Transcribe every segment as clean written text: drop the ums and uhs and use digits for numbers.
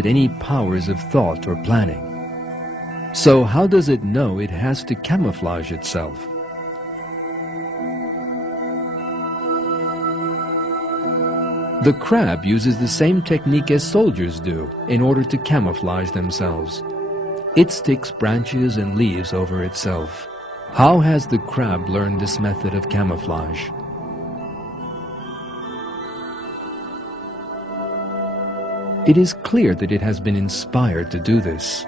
it any powers of thought or planning. So how does it know it has to camouflage itself? The crab uses the same technique as soldiers do in order to camouflage themselves. It sticks branches and leaves over itself. How has the crab learned this method of camouflage? It is clear that it has been inspired to do this.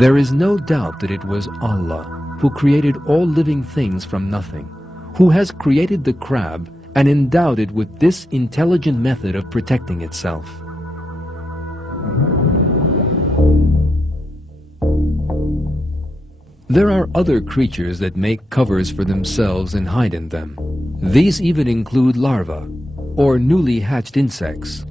There is no doubt that it was Allah who created all living things from nothing, who has created the crab and endowed it with this intelligent method of protecting itself. There are other creatures that make covers for themselves and hide in them. These even include larvae, or newly hatched insects.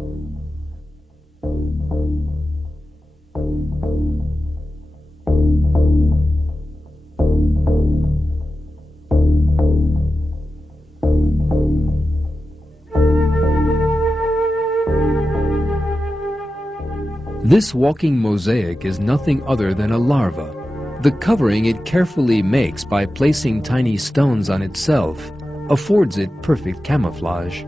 This walking mosaic is nothing other than a larva. The covering it carefully makes by placing tiny stones on itself affords it perfect camouflage.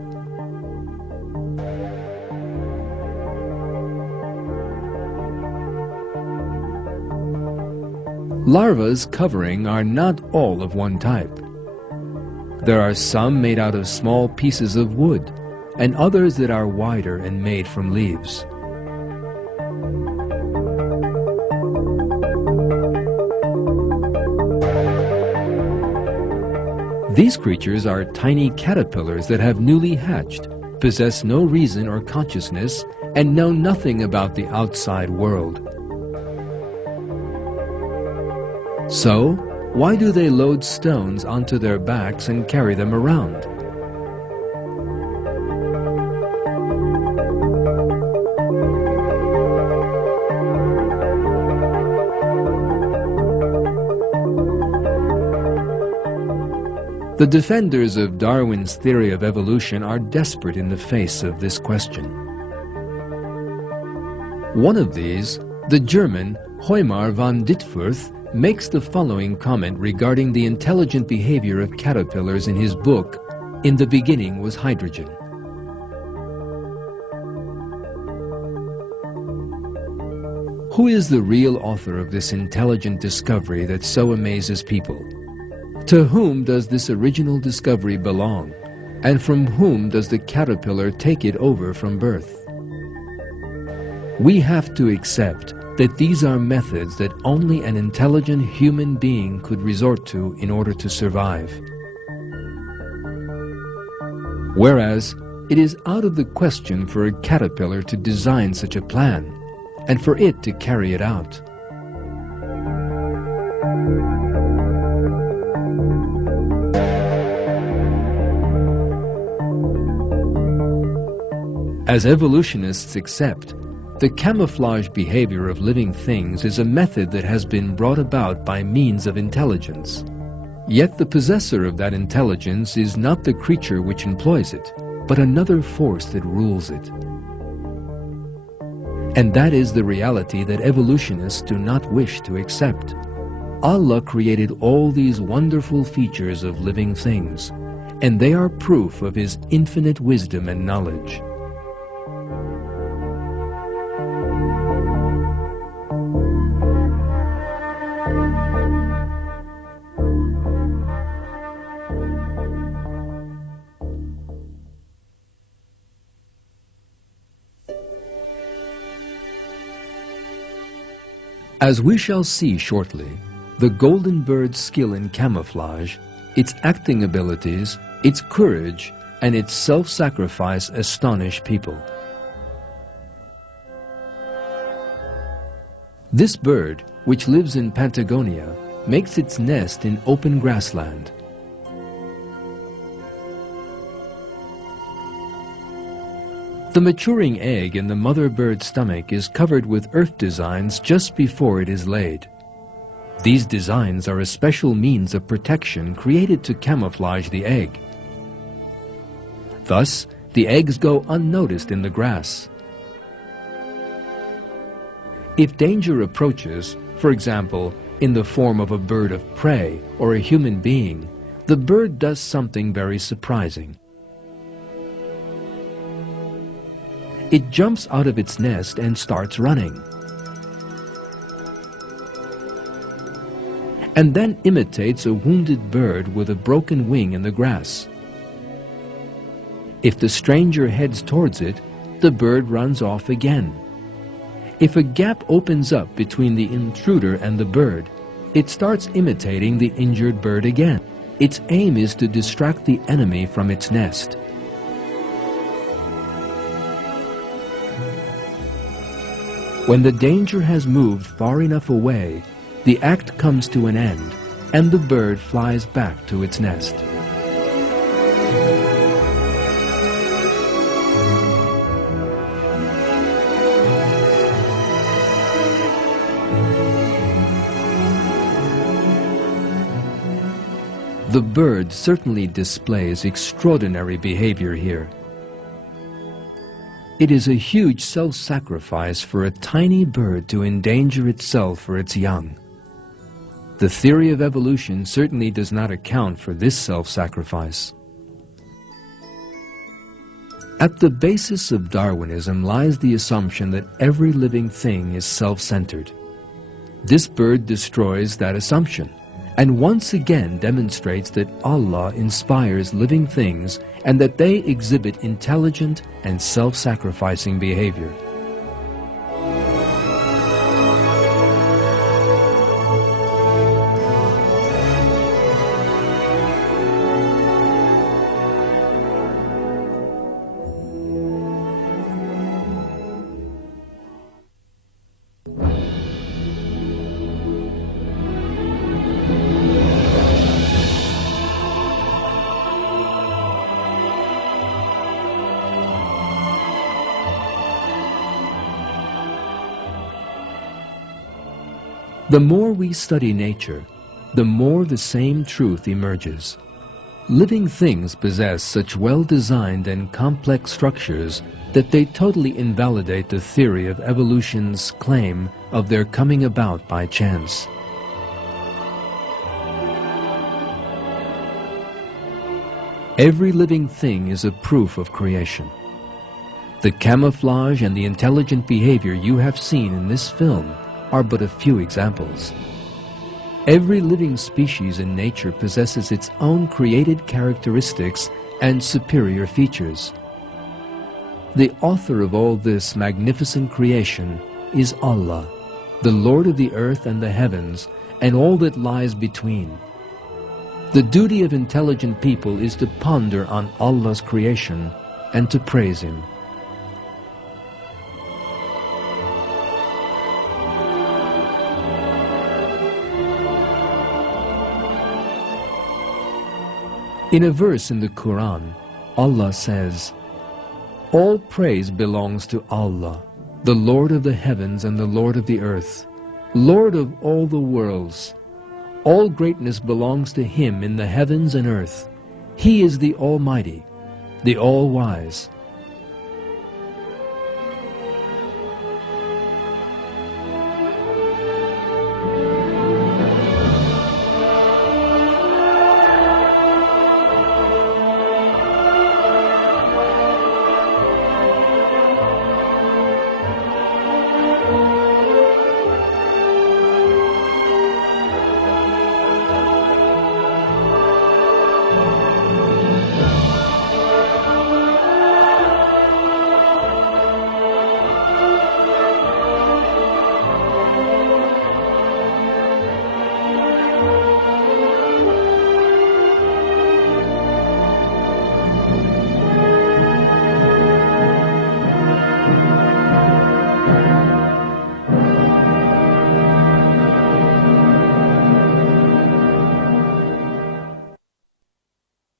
Larva's covering are not all of one type. There are some made out of small pieces of wood, and others that are wider and made from leaves. These creatures are tiny caterpillars that have newly hatched, possess no reason or consciousness, and know nothing about the outside world. So, why do they load stones onto their backs and carry them around? The defenders of Darwin's theory of evolution are desperate in the face of this question. One of these, the German Heumar von Dittfurth, makes the following comment regarding the intelligent behavior of caterpillars in his book, In the Beginning Was Hydrogen. Who is the real author of this intelligent discovery that so amazes people? To whom does this original discovery belong, and from whom does the caterpillar take it over from birth? We have to accept that these are methods that only an intelligent human being could resort to in order to survive. Whereas, it is out of the question for a caterpillar to design such a plan, and for it to carry it out. As evolutionists accept, the camouflage behavior of living things is a method that has been brought about by means of intelligence. Yet the possessor of that intelligence is not the creature which employs it, but another force that rules it. And that is the reality that evolutionists do not wish to accept. Allah created all these wonderful features of living things, and they are proof of His infinite wisdom and knowledge. As we shall see shortly, the golden bird's skill in camouflage, its acting abilities, its courage, and its self-sacrifice astonish people. This bird, which lives in Patagonia, makes its nest in open grassland. The maturing egg in the mother bird's stomach is covered with earth designs just before it is laid. These designs are a special means of protection created to camouflage the egg. Thus, the eggs go unnoticed in the grass. If danger approaches, for example, in the form of a bird of prey or a human being, the bird does something very surprising. It jumps out of its nest and starts running, and then imitates a wounded bird with a broken wing in the grass. If the stranger heads towards it, the bird runs off again. If a gap opens up between the intruder and the bird, it starts imitating the injured bird again. Its aim is to distract the enemy from its nest. When the danger has moved far enough away, the act comes to an end, and the bird flies back to its nest. The bird certainly displays extraordinary behavior here. It is a huge self-sacrifice for a tiny bird to endanger itself for its young. The theory of evolution certainly does not account for this self-sacrifice. At the basis of Darwinism lies the assumption that every living thing is self-centered. This bird destroys that assumption, and once again demonstrates that Allah inspires living things and that they exhibit intelligent and self-sacrificing behavior. The more we study nature, the more the same truth emerges. Living things possess such well-designed and complex structures that they totally invalidate the theory of evolution's claim of their coming about by chance. Every living thing is a proof of creation. The camouflage and the intelligent behavior you have seen in this film are but a few examples. Every living species in nature possesses its own created characteristics and superior features. The author of all this magnificent creation is Allah, the Lord of the earth and the heavens, and all that lies between. The duty of intelligent people is to ponder on Allah's creation and to praise Him. In a verse in the Quran, Allah says, "All praise belongs to Allah, the Lord of the heavens and the Lord of the earth, Lord of all the worlds. All greatness belongs to Him in the heavens and earth. He is the Almighty, the All-Wise,